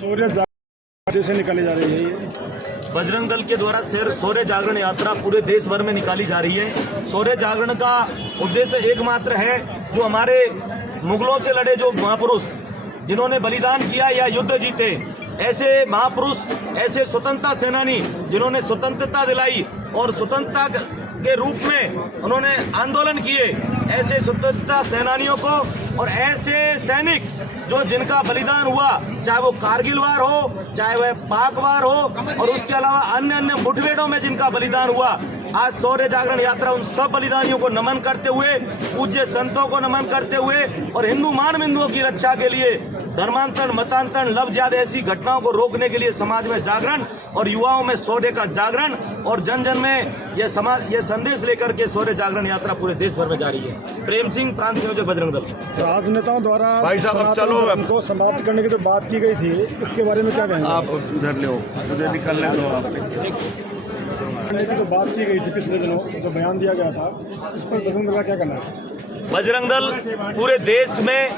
शौर्य जागरण से निकाली जा रही है ये बजरंग दल के द्वारा शौर्य जागरण यात्रा पूरे देश भर में निकाली जा रही है। शौर्य जागरण का उद्देश्य एकमात्र है, जो हमारे मुगलों से लड़े जो महापुरुष जिन्होंने बलिदान किया या युद्ध जीते, ऐसे महापुरुष, ऐसे स्वतंत्रता सेनानी जिन्होंने स्वतंत्रता दिलाई और स्वतंत्रता के रूप में उन्होंने आंदोलन किए, ऐसे स्वतंत्रता सेनानियों को और ऐसे सैनिक जो जिनका बलिदान हुआ, चाहे वो कारगिल वार हो, चाहे वह पाक वार हो और उसके अलावा अन्य अन्य मुठभेड़ों में जिनका बलिदान हुआ, आज शौर्य जागरण यात्रा उन सब बलिदानियों को नमन करते हुए, पूज्य संतों को नमन करते हुए और हिंदू मान बिंदुओं की रक्षा के लिए, धर्मांतरण, मतांतरण, लव जिहाद ऐसी घटनाओं को रोकने के लिए समाज में जागरण और युवाओं में शौर्य का जागरण और जन जन में ये संदेश लेकर के शौर्य जागरण यात्रा पूरे देश भर में जारी है। प्रेम सिंह, प्रांत संयोजक, बजरंग दल। राजनेताओं द्वारा उनको समाप्त करने की जो बात की गई थी, इसके बारे में क्या कहेंगे आप? उधर ले उधर निकलने दो आप। जो बात की गई थी पिछले दिनों, जो बयान दिया गया था, इस पर बजरंग दल का क्या करना है? बजरंग दल पूरे देश में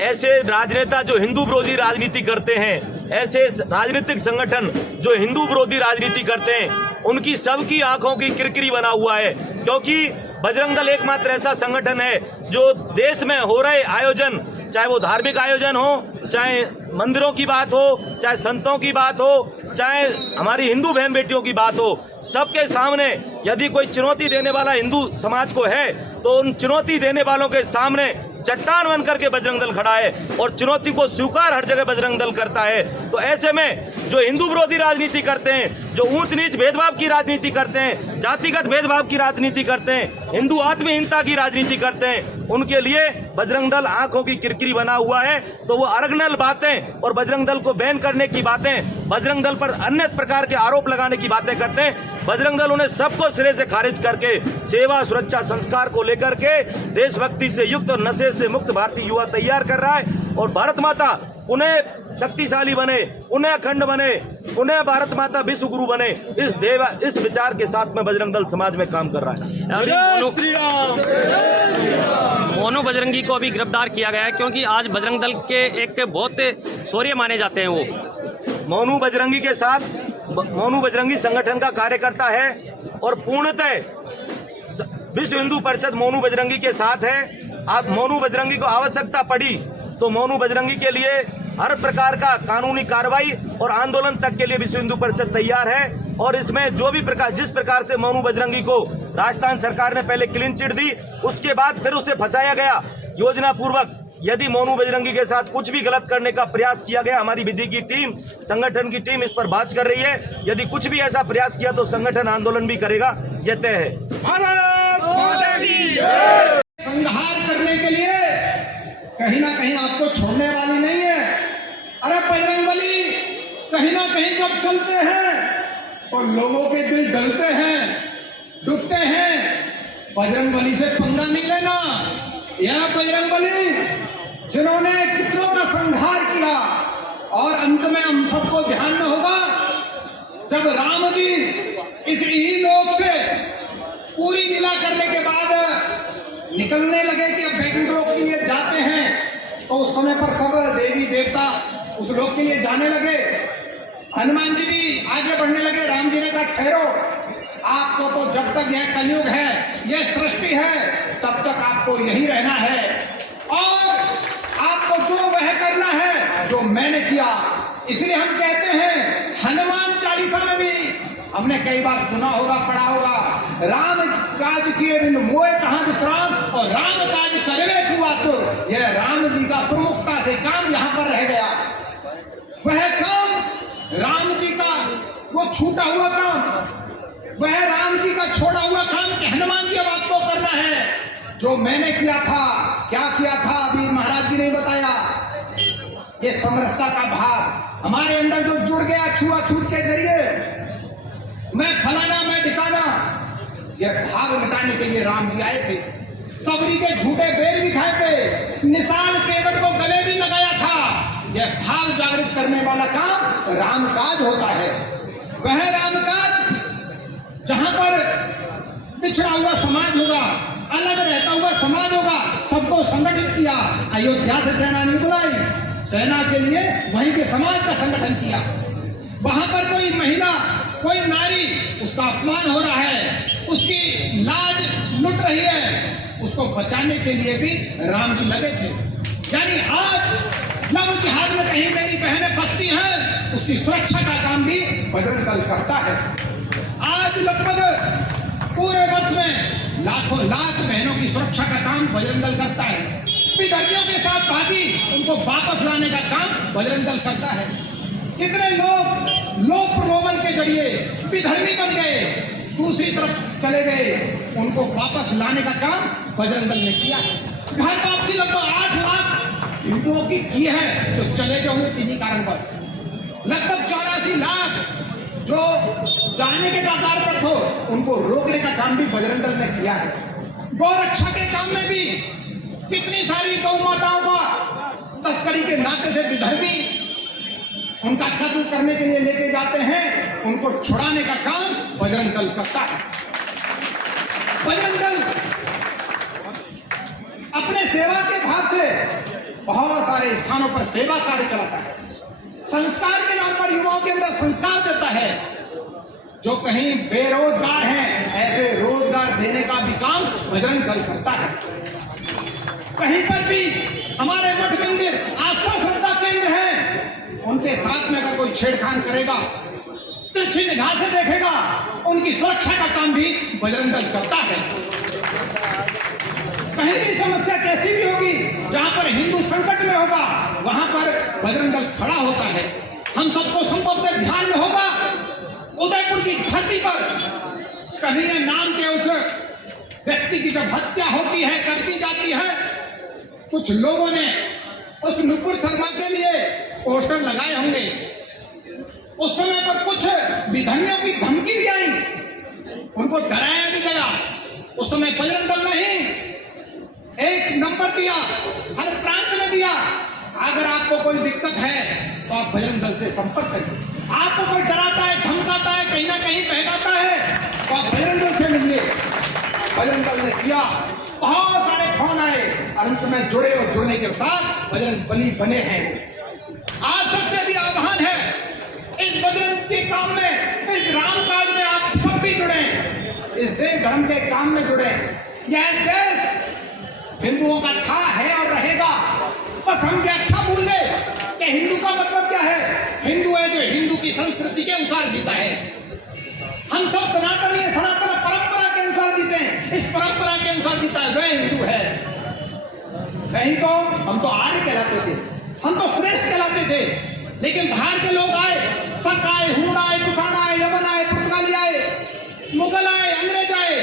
ऐसे राजनेता जो हिंदू विरोधी राजनीति करते हैं, ऐसे राजनीतिक संगठन जो हिंदू विरोधी राजनीति करते हैं, उनकी सबकी आंखों की किरकिरी बना हुआ है। क्योंकि बजरंग दल एकमात्र ऐसा संगठन है जो देश में हो रहे आयोजन, चाहे वो धार्मिक आयोजन हो, चाहे मंदिरों की बात हो, चाहे संतों की बात हो, चाहे हमारी हिंदू बहन बेटियों की बात हो, सबके सामने यदि कोई चुनौती देने वाला हिंदू समाज को है तो उन चुनौती देने वालों के सामने चट्टान बन करके बजरंग दल खड़ा है और चुनौती को स्वीकार हर जगह बजरंग दल करता है। तो ऐसे में जो हिंदू विरोधी राजनीति करते हैं, जो ऊंच नीच भेदभाव की राजनीति करते हैं, जातिगत भेदभाव की राजनीति करते हैं, हिंदू आत्महीनता की राजनीति करते हैं, उनके लिए बजरंग दल आंखों की किरकिरी बना हुआ है। तो वो अरगनल बातें और बजरंग दल को बैन करने की बातें, बजरंग दल पर अन्य प्रकार के आरोप लगाने की बातें करते हैं। बजरंग दल उन्हें सबको सिरे से खारिज करके सेवा, सुरक्षा, संस्कार को लेकर के देशभक्ति से युक्त और नशे से मुक्त भारतीय युवा तैयार कर रहा है और भारत माता उन्हें शक्तिशाली बने, उन्हें अखंड बने, उन्हें भारत माता विश्व गुरु बने, इस विचार के साथ में बजरंग दल समाज में काम कर रहा है। मोनू बजरंगी को अभी गिरफ्तार किया गया है क्योंकि आज बजरंग दल के एक बहुत शौर्य माने जाते हैं। वो मोनू बजरंगी के साथ, मोनू बजरंगी संगठन का कार्यकर्ता है और पूर्णतः विश्व हिंदू परिषद मोनू बजरंगी के साथ है। आप मोनू बजरंगी को आवश्यकता पड़ी तो मोनू बजरंगी के लिए हर प्रकार का कानूनी कार्रवाई और आंदोलन तक के लिए विश्व हिंदू परिषद तैयार है। और इसमें जो भी प्रकार, जिस प्रकार से मोनू बजरंगी को राजस्थान सरकार ने पहले क्लीन चिट दी, उसके बाद फिर उसे फंसाया गया योजना पूर्वक। यदि मोनू बजरंगी के साथ कुछ भी गलत करने का प्रयास किया गया, हमारी विधि की टीम, संगठन की टीम इस पर बात कर रही है। यदि कुछ भी ऐसा प्रयास किया तो संगठन आंदोलन भी करेगा, ये तय है। संहार करने के लिए कहीं ना कहीं आपको छोड़ने वाली नहीं है। अरे बजरंगबली कहीं ना कहीं जब चलते हैं तो लोगों के दिल डलते हैं, डूबते हैं। बजरंगबली से पंगा नहीं लेना। यह बजरंगबली जिन्होंने कितनों का संहार किया और अंत में हम सबको ध्यान में होगा जब राम जी इस ही लोक से पूरी लीला करने के बाद निकलने लगे कि अब बैकुंठ लोक के लिए जाते हैं, तो उस समय पर सब देवी देवता उस लोक के लिए जाने लगे। हनुमान जी भी आगे बढ़ने लगे। राम जी ने कहा ठहरो, आपको तो जब तक यह कलयुग है, यह सृष्टि है, तब तक आपको यही रहना है और आपको जो वह करना है जो मैंने किया। इसलिए हम कहते हैं, हनुमान चालीसा में भी हमने कई बार सुना होगा, पढ़ा होगा, राम काज किए बिन मोए कहां विश्राम और राम काज करवे को आतुर। यह राम जी का प्रमुखता से काम यहां पर रह गया। वह काम राम जी का, वो छूटा हुआ काम, वह राम जी का छोड़ा हुआ काम कि हनुमान जी अब आपको करना है जो मैंने किया था। क्या किया था अभी महाराज जी ने बताया। ये समरसता का भाव हमारे अंदर जो जुड़ गया छुआछूत के जरिए, मैं फलाना मैं ठिकाना, यह भाव मिटाने के लिए राम जी आए थे। सबरी के झूठे बेर भी खाए थे, निशान केवट को गले भी लगाया था। यह भाव जागृत करने वाला काम रामकाज होता है। वह रामकाज जहां पर पिछड़ा हुआ समाज होगा, अलग रहता हुआ समाज होगा, सबको संगठित किया। अयोध्या से सेनानी बुलाई, सेना के लिए वहीं के समाज का संगठन किया। वहां पर कोई महिला, कोई नारी, उसका अपमान हो रहा है, उसकी लाज लुट रही है, उसको बचाने के लिए भी राम जी लगे थे। यानी आज लव जिहाद में कहीं मेरी बहनें फंसती हैं, उसकी सुरक्षा का काम भी बजरंग दल करता है। आज लगभग पूरे वर्ष में लाखों लाख बहनों की सुरक्षा का काम बजरंग दल करता है। विधर्मियों के साथ भागी उनको वापस लाने का काम बजरंग दल करता है। कितने लोग लोक प्रलोभन के जरिए विधर्मी बन गए, दूसरी तरफ चले गए, उनको वापस लाने का काम बजरंग दल ने किया। घर वापसी लगभग 8 लाख हिंदुओं की है, तो चले गए होंगे किन्हीं कारणवश। लगभग 84 लाख जो जाने के कगार पर थे, उनको रोकने का काम भी बजरंग दल ने किया है। गौ रक्षा के काम में भी कितनी सारी गौ माताओं का तस्करी के नाते से विधर्मी उनका कत्ल करने के लिए लेके जाते हैं, उनको छुड़ाने का काम बजरंग दल करता है। बजरंग दल अपने सेवा के भाव से बहुत सारे स्थानों पर सेवा कार्य चलाता है। संस्कार के नाम पर युवाओं के अंदर संस्कार देता है। जो कहीं बेरोजगार हैं, ऐसे रोजगार देने का भी काम बजरंग दल करता है। कहीं पर भी हमारे मठ मंदिर आस्था श्रद्धा केंद्र हैं, उनके साथ में अगर कोई छेड़खानी करेगा, तिरछी निगाह से देखेगा, उनकी सुरक्षा का काम भी बजरंग दल करता है। कहीं भी समस्या कैसी भी होगी, जहां पर हिंदू संकट में होगा, वहां पर बजरंग दल खड़ा होता है। हम सबको संभवतः ध्यान में होगा, उदयपुर की धरती पर कन्हैया नाम के उस व्यक्ति की जब हत्या होती है, करती जाती है, कुछ लोगों ने उस नुपुर शर्मा के लिए पोस्टर लगाए होंगे। उस समय पर कुछ विधर्मियों की धमकी भी आई, उनको डराया भी गया। उस समय बजरंग दल ने ही एक नंबर दिया, हर प्रांत में दिया। अगर आपको कोई दिक्कत है तो आप बजरंग दल से संपर्क करिए। आपको कोई डराता है, धमकाता है, कहीं ना कहीं बहकाता है, तो आप बजरंग दल से मिलिए। बजरंग दल ने किया, बहुत सारे फोन आए, अंत में जुड़े और जुड़ने के साथ बजरंग बली बने हैं। आज सबसे भी आह्वान है, इस बजरंग के काम में, इस राम काज में आप सब भी जुड़े, इस देश धर्म के काम में जुड़े। यह देश हिंदुओं का था, है और रहेगा। बस हम व्याख्या भूल गए कि हिंदू का मतलब क्या है। हिंदू है जो हिंदू की संस्कृति के अनुसार जीता है। हम सब सनातनी है, सनातन परंपरा के अनुसार जीते हैं, इस परंपरा के अनुसार जीता है, वह हिंदू है। नहीं तो हम तो आर्य कहलाते थे, हम तो श्रेष्ठ कहलाते थे। लेकिन बाहर के लोग आए, शक आए, हुण आए, कुषाण आए, यमन आए, पुर्तगाली आए, मुगल आए, अंग्रेज आए,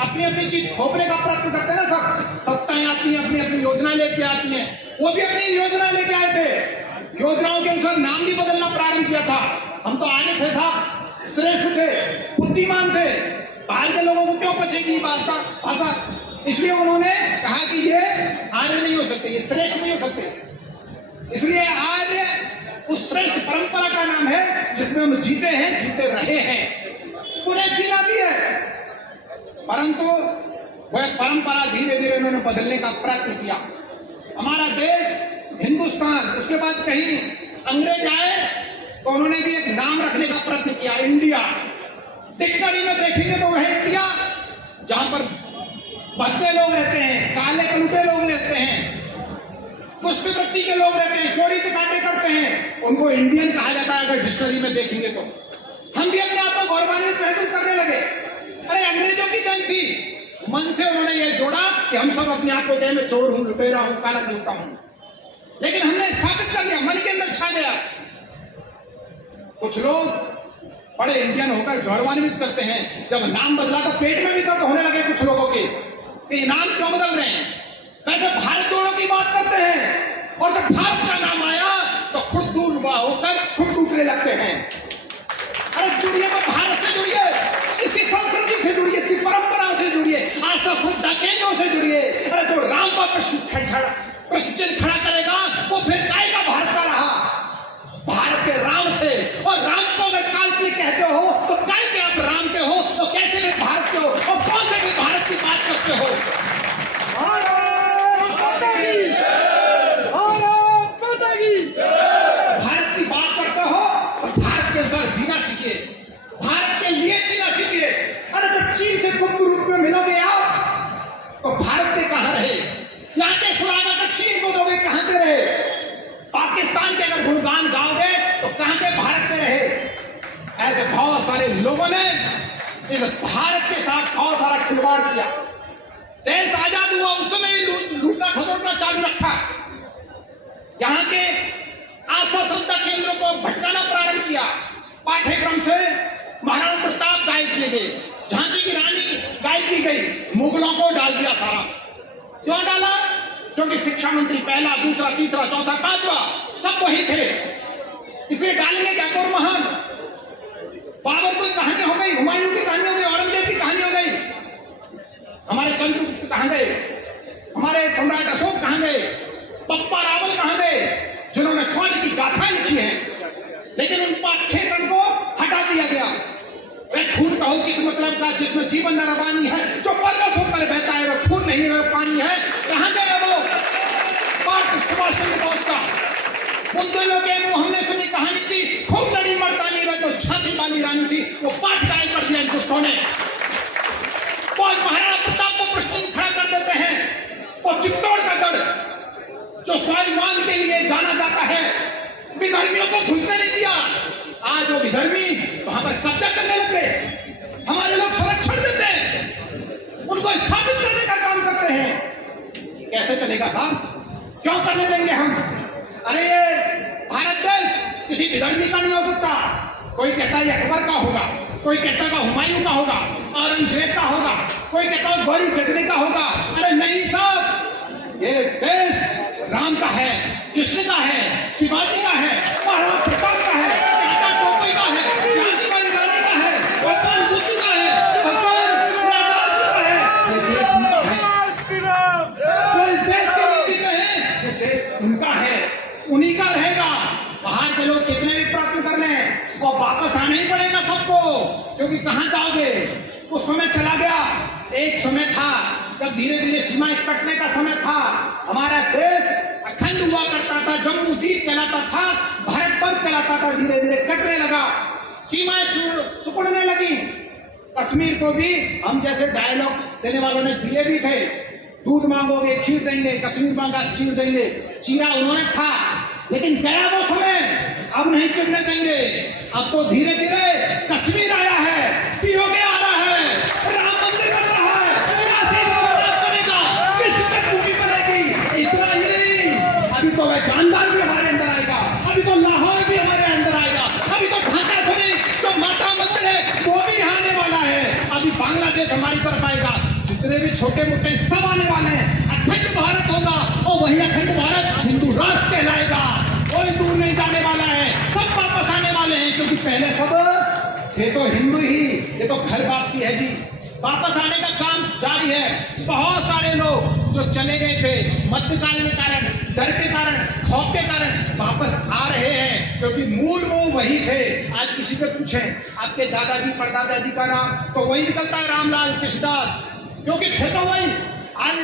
अपनी अपनी चीज थोपने का प्रयत्न करते हैं ना। सब सत्ताएं आती हैं, अपनी अपनी योजना लेके आती हैं। वो भी अपनी योजना लेके आए थे, योजनाओं के अनुसार नाम भी बदलना प्रारंभ किया था। हम तो आगे थे साहब, श्रेष्ठ थे, बुद्धिमान थे, बाहर के लोगों को क्यों बचेगी बात का भाषा। इसलिए उन्होंने कहा कि ये आर्य नहीं हो सकते, ये श्रेष्ठ नहीं हो सकते। इसलिए आर्य उस श्रेष्ठ परंपरा का नाम है जिसमें हम जीते हैं, जीते रहे हैं, पूरे जीना भी है। परंतु वह परंपरा धीरे धीरे उन्होंने बदलने का प्रयत्न किया। हमारा देश हिंदुस्तान, उसके बाद कहीं अंग्रेज आए तो उन्होंने भी एक नाम रखने का प्रयत्न किया, इंडिया। डिक्शनरी में देखेंगे तो वह इंडिया जहां पर भद्दे लोग रहते हैं, काले कलूटे लोग रहते हैं, पुष्ट वृत्ति के लोग रहते हैं, चोरी चकाटे करते हैं, उनको इंडियन कहा जाता है। अगर डिक्शनरी में देखेंगे तो हम भी अपने आप को गौरवान्वित महसूस करने लगे। अरे अंग्रेजों की जंग थी, मन से उन्होंने ये जोड़ा कि हम सब अपने आप को कहें मैं चोर हूं, लुटेरा हूं, काला कलूटा हूं। लेकिन हमने स्थापित कर लिया, मन के अंदर छा गया। कुछ लोग बड़े इंडियन होकर गौरवान्वित करते हैं, जब नाम बदला तो पेट में भी दर्द होने लगे कुछ लोगों के कि नाम क्यों बदल रहे हैं। वैसे भारत जोड़ो की बात करते हैं, और जब भारत का नाम आया तो खुद दूर होकर खुद टूटने लगते हैं। अरे जुड़िए तो भारत से जुड़िए, इसकी संस्कृति से जुड़िए, इसकी परंपरा से जुड़िए, आस्था श्रद्धा केंद्रों से जुड़िए। अरे जो राम का प्रश्न खड़ा करेगा वो फिर गाएगा भारत का रहा, भारत के राम थे। और राम को अगर काल्पनिक कहते हो तो काय के आप राम के हो, तो कैसे भी भारत के हो, और कौन से भी भारत की बात करते हो। भारत माता की में गुप्त रूप में मिलोगे आप तो भारत के कहां रहे? यहाँ के सुरागा का चीन को दोगे, कहां के रहे? पाकिस्तान के अगर गुणगान गाओगे तो कहां के भारत के रहे? ऐसे बहुत सारे लोगों ने इस भारत के साथ बहुत सारा खिलवाड़ किया। देश आजाद हुआ उस समय भी लूटना खसोटना चालू रखा। यहाँ के आस्था श्रद्धा केंद्रों को भटकाना प्रारंभ किया। पाठ्यक्रम से महाराणा प्रताप गायब किए गए, झांसी की रानी गायब की गई, मुगलों को डाल दिया सारा। क्यों डाला? क्योंकि शिक्षा मंत्री पहला, दूसरा, तीसरा, चौथा, पांचवा सब वही थे, इसलिए डालेंगे क्या? कौर महान बाबर की कहानी हो गई, हुमायूं की कहानी हो गई, औरंगजेब की कहानी हो गई। हमारे चंद्रगुप्त कहां गए? हमारे सम्राट अशोक कहां गए? पप्पा रावल कहां गए, जिन्होंने स्वर्ण की गाथा लिखी है? लेकिन उन पाठ्यक्रम को हटा दिया गया। वे खून का हो किस मतलब का, जिसमें जीवन रवानी है, जो पर्वतों पर बहता है, वो खून नहीं है, पानी है। कहां गए वो पाठ? सुभाष चंद्र बोस का बुलबुलों के मुंह हमने सुनी कहानी थी, खूब लड़ी मर्दानी, वह तो झांसी वाली रानी थी, वो पाठ गायब कर दिया हिंदुस्तान ने। और महाराणा प्रताप को प्रश्न खड़ा कर देते हैं। वो चित्तौड़ का गढ़ जो स्वाभिमान के लिए जाना जाता है, विधर्मियों को घुसने नहीं दिया। आज वो विधर्मी वहां पर कब्जा करने लगे, हमारे लोग संरक्षण देते हैं, उनको स्थापित करने का काम करते हैं। कैसे चलेगा साहब? क्यों करने देंगे हम? अरे ये भारत देश किसी विधर्मी का नहीं हो सकता। कोई कहता है अकबर का होगा, कोई कहता है हुमायूं का होगा, औरंगजेब का होगा, कोई कहता है गौरी गजनी का होगा। अरे नहीं साहब, ये देश राम का है, कृष्ण का है, शिवाजी का है, महाराणा प्रताप का है, टाटा टोपी का है, झांसी वाली रानी का है, भगवान बुद्ध का है, भगवान रविदास का है। ये देश उनका है, जो इस देश के नीति पे है, ये देश उनका है, उन्हीं का रहेगा। बाहर के लोग कितने भी प्रयत्न कर रहे हैं और वापस आना ही पड़ेगा सबको, क्योंकि कहां जाओगे? उस समय चला गया। एक समय था जब धीरे धीरे सीमाएं कटने का समय था। हमारा देश अखंड हुआ करता था, जम्मू द्वीप कहलाता था, भारतवर्ष कहलाता था, धीरे धीरे कटने लगा, सीमाएं सिकुड़ने लगी। कश्मीर को भी हम जैसे डायलॉग देने वालों ने दिए भी थे, दूध मांगोगे खीर देंगे, कश्मीर मांगा खीर देंगे, चीरा उन्होंने था। लेकिन गया वो समय, अब नहीं चिढ़ने देंगे। अब तो धीरे धीरे कश्मीर आया है, पीओके आ रहा है, राम मंदिर बन रहा है, काशी विश्वनाथ बनेगा, कृष्ण की भूमि बनेगी। इतना ही नहीं, अभी तो वह जानदार भी हमारे अंदर आएगा, अभी तो लाहौर भी हमारे अंदर आएगा, अभी तो ढाका सुनी जो माता मंदिर है वो भी यहाँ आने वाला है, अभी बांग्लादेश हमारी तरफ आएगा। जितने भी छोटे मोटे सब आने वाले हैं। अखंड भारत होगा और वही अखंड भारत हिंदू राष्ट्र कहलाएगा। कोई दूर नहीं जाने वाला है, सब वापस आने वाले हैं, क्योंकि पहले सब थे तो हिंदू ही, ये तो घर वापसी है जी। वापस आने का काम जारी है। बहुत सारे लोग जो चले गए थे मध्यकाल के कारण, डर के कारण, खौफ के कारण, वापस आ रहे हैं, क्योंकि मूल वो वही थे। आज किसी से पूछें आपके दादाजी परदादा जी का नाम, तो वही निकलता है रामलाल कृष्णदास, क्योंकि थे तो वही। आज